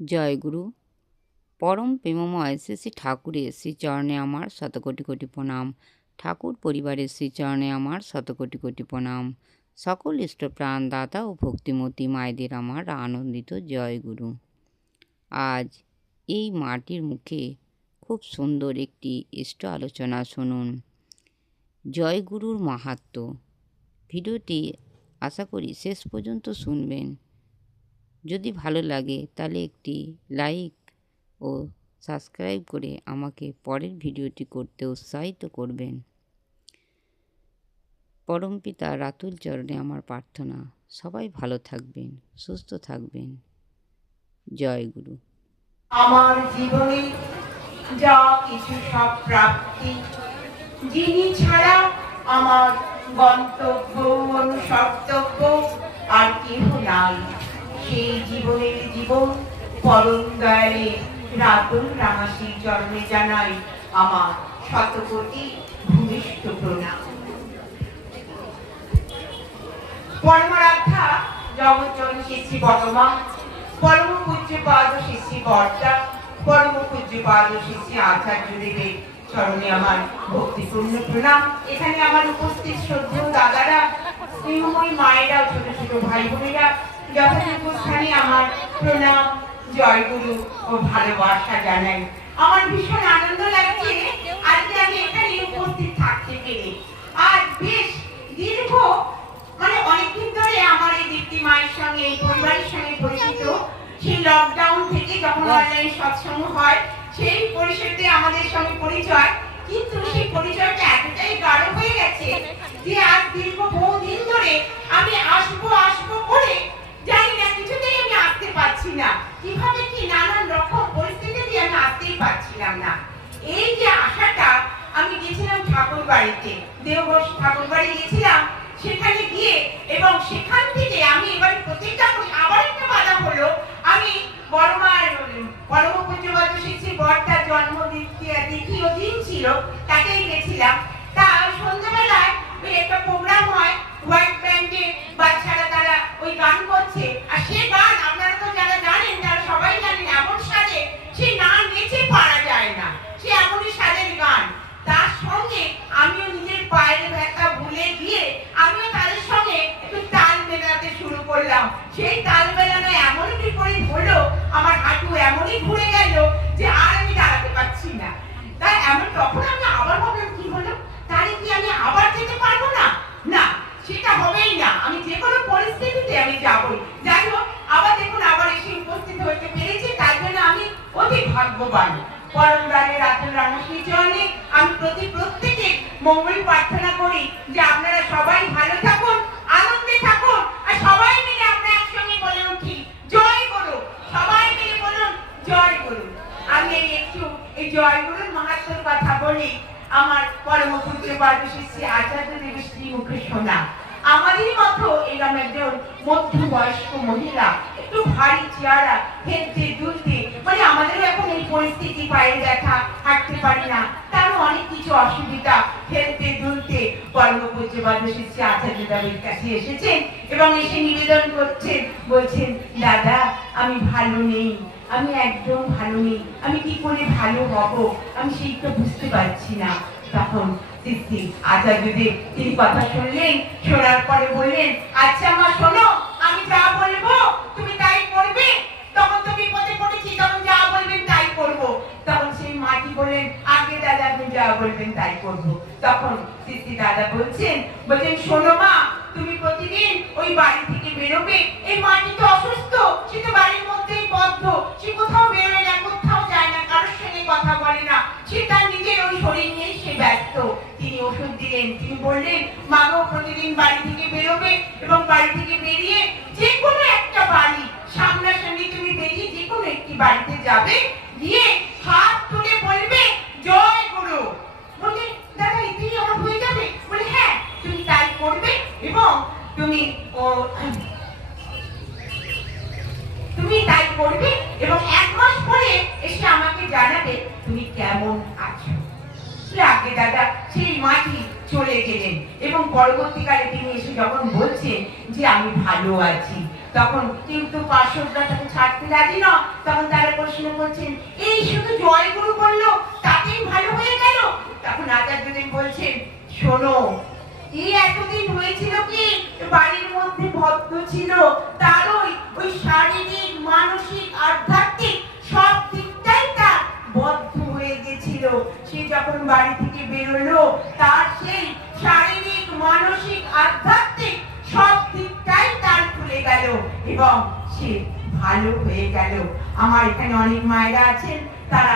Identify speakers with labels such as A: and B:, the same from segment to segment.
A: জয়গুরু। পরম প্রেমময় শ্রী শ্রী ঠাকুরের শ্রীচরণে আমার শতকোটি কোটি প্রণাম। ঠাকুর পরিবারের শ্রীচরণে আমার শতকোটি কোটি প্রণাম। সকল ইষ্টপ্রাণ দাতা ও ভক্তিমতী মায়েদের আমার আনন্দিত জয়গুরু। আজ এই মাটির মুখে খুব সুন্দর একটি ইষ্ট আলোচনা শুনুন। জয়গুরুর মাহাত্ম্য। ভিডিওটি আশা করি শেষ পর্যন্ত শুনবেন। যদি ভালো লাগে তাহলে একটি লাইক ও সাবস্ক্রাইব করে আমাকে পরের ভিডিওটি করতে উৎসাহিত করবেন। পরমপিতা রাতুল চরণে আমার প্রার্থনা। সবাই ভালো থাকবেন, সুস্থ থাকবেন। জয় গুরু।
B: আমার জীবনে যা কিছু সব প্রাপ্তি, যিনি ছাড়া আমার গন্তব্য অনুসর্তব্য আর কেহ নাই। সেই জীবনের জীবন পরম দয়ালে রাতুল রামাসির চরণে জানাই আমার শতকোটি ভূমিষ্ঠ প্রণাম। পরমারাধ্যা জগৎচরণ শ্রী বর্তমান পরম পূজ্য পাদ শ্রী বর্তা পরম পূজ্য পাদ শ্রী আচার্য দেবের চরণে আমার ভক্তিপূর্ণ প্রণাম। এখানে আমার উপস্থিত শ্রদ্ধেয় দাদারা, স্নেহময়ী মায়েরা, ছোট ছোট ভাই বোনেরা যথাযথ স্থানে আমার প্রণাম জয়গুরু ও ভালোবাসা জানাই। আমার ভীষণ আনন্দ লাগছে আজকে আমি এখানে উপস্থিত থাকতে পেরে আর বেশ দীর্ঘ মানে অনেকদিন ধরে আমার এই দীপ্তি মায়ের সঙ্গে এই পরিবারের সঙ্গে পরিচিত। সেই লকডাউন থেকে যখন অনলাইন সৎসঙ্গ হয় সেই পরিষদে আমাদের সঙ্গে পরিচয়। কিন্তু সেই পরিচয়টা এতটাই গাঢ় হয়ে গেছে যে আজ দীর্ঘ বহুদিন ধরে দেওঘর ঠাকুর বাড়ি সেখানে গিয়ে এবং সেখান থেকে আমি এবার প্রতিজ্ঞা করি আবার একটা বাধা হলো, আমি বড় মায়ের পরম পূজ্যবাদ শিশি বর্তার জন্মদিন দ্বিতীয় দিন ছিল তাকেই গেছিলাম তা সন্ধ্যাবেলায় ওই একটা প্রোগ্রাম হয় হোয়াইট ব্যান্ডে বাচ্চারা তারা ওই গান করছে আর সে গান আপনারা তো যারা জানেন তারা সবাই জানেন এমন সাজে সে না নেচে পারা যায় না সে এমনই সাজের গান তার সঙ্গে আমিও নিজের পায়ের ব্যথা ভুলে গিয়ে আমিও তাদের সঙ্গে একটু তাল মেলাতে শুরু করলাম সেই তাল মেলানো এমন বিপরীত হলো আমার হাঁটু এমনই ঘুরে গেল যে আর আমি দাঁড়াতে পারছি না তাই এমন তখন আমি আবার ভাবলাম কি হলো তাহলে কি আমি আবার যেতে পারব না না সেটা হবেই না আমি যে কোনো পরিস্থিতিতে আমি যাবই যাই হোক আবার দেখুন আবার এসে উপস্থিত হতে পেরেছি তার জন্য আমি অতি ভাগ্যবান। পরমদারে রাতুল রামশ্রী চরণে আমি প্রতি প্রত্যেকে মঙ্গল প্রার্থনা করি যে আপনারা সবাই ভালো থাকুন আনন্দে থাকুন আর সবাই মিলে আমরা একসঙ্গে বলে উঠি জয় গুরু সবাই মিলে বলুন জয় গুরু আমি এই একটু এই জয় গুরুর মাহাত্মের কথা বলি আমার পরম পূজ্য পারদর্শী শ্রী আচার্য দেবের শ্রী মুখে শোনা মতো এরকম একজন মধ্যবয়স্ক মহিলা, একটু এসেছেন এবং এসে নিবেদন করছেন, বলছেন, দাদা, আমি ভালো নেই, আমি একদম ভালো নেই, আমি কি করে ভালো হব? আমি সেইটা বুঝতে পারছি না। তখন তিথি আচার্যদেব তিনি কথা শুনলেন শোনার পরে বললেন আচ্ছা মা, শোনো, আমি যা বলব তুমি তাই করবে। তখন তো বিপদে পড়েছি, তখন যা বলবেন তাই করব। তখন সেই মাটি বললেন, আগে দাদা আপনি যা বলবেন তাই করব। তখন তিথি দাদা বলছেন বলছেন, শোনো মা, তুমি প্রতিদিন ওই বাড়ি থেকে বেরোবে। এই মাটি তো অসুস্থ, সে তো বাড়ির মধ্যেই বদ্ধ, সে থেকে বেরোবে এবং বাড়ি থেকে বেরিয়ে যে কোনো একটা বাড়ি সামনাসামনি তুমি বেরিয়ে যে কোনো একটি বাড়িতে যাবে, গিয়ে হাত তুলে বলবে, জয় গুরু। বলে দাদা আমার হয়ে যাবে? বলে হ্যাঁ তুমি তাই করবে এবং তুমি তুমি তাই করবে এবং এক মাস পরে এসে আমাকে জানাবে তুমি কেমন আছো। আগে দাদা, সেই মাটি চলে গেলেন এবং পরবর্তীকালে তিনি এসে যখন বলছেন যে, আমি ভালো আছি, তখন কিন্তু পার্শ্বদরা তাকে ছাড়তে রাজি না তখন তারা প্রশ্ন করছেন, এই শুধু জয় গুরু বলল, তাতেই ভালো হয়ে গেল? তখন আচার্যদেব বলছেন, শোনো এই এতদিন হয়েছিল কি, বাড়ির মধ্যে ভদ্র ছিল, তার ওই ওই শারীরিক, মানসিক, আধ্যাত্মিক সব দিকটাই তার বদ্ধ হয়ে গেছিল। সে যখন বাড়ি থেকে বেরোলো, তার সেই শারীরিক, মানসিক, আধ্যাত্মিক সব দিকটাই তার খুলে গেল এবং সে ভালো হয়ে গেল। আমার এখানে অনেক মায়েরা আছেন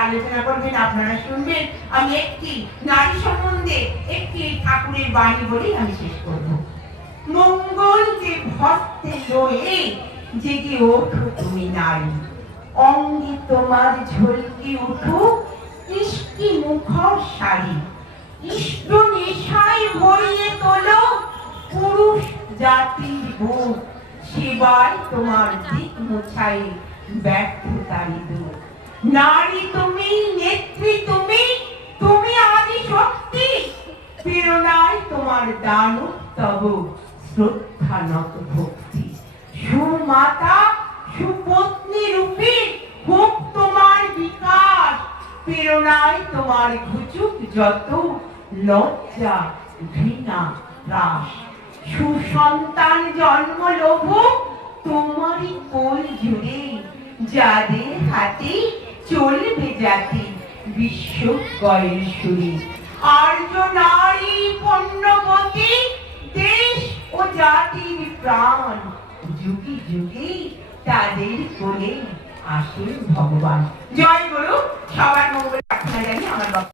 B: আলোচনা করবেন, আপনারা শুনবেন। আমি একটি নারী সম্বন্ধে একটি ঠাকুরের বাণী বলেই আমি শেষ করব। মঙ্গল যে ভক্তে লয়ে জেগে ওঠো তুমি নারী। অঙ্গে তোমার ঝলকে উঠো ইষ্টি মুখর শাড়ি ইষ্ট নেশায় ভরিয়ে তোলো পুরুষ জাতির বুক সেবায় তোমার দিক মোছাই ব্যর্থতারি দূর নারী তুমি, নেত্রী তুমি তুমি আদি শক্তি। প্রেরণায় তোমার দানব তব শ্রদ্ধা নত ভক্তি। সুমাতা, সুপত্নী রূপী, হোক তোমার প্রেরণায় তোমার ঘুচুক যত লজ্জা, ঘৃণা হ্রাস সুসন্তান জন্ম লোভ তোমারই কোল জুড়ে, যাদের হাতে চলবে জাতি বিশ্ব গয়ের সুরে। আর্য নারী পণ্যবতী, দেশ ও জাতির প্রাণ, যুগে যুগে তাদের কোলে আসেন ভগবান। জয় গুরু সবার মঙ্গল প্রার্থনা জানিয়ে আমার বক্তব্য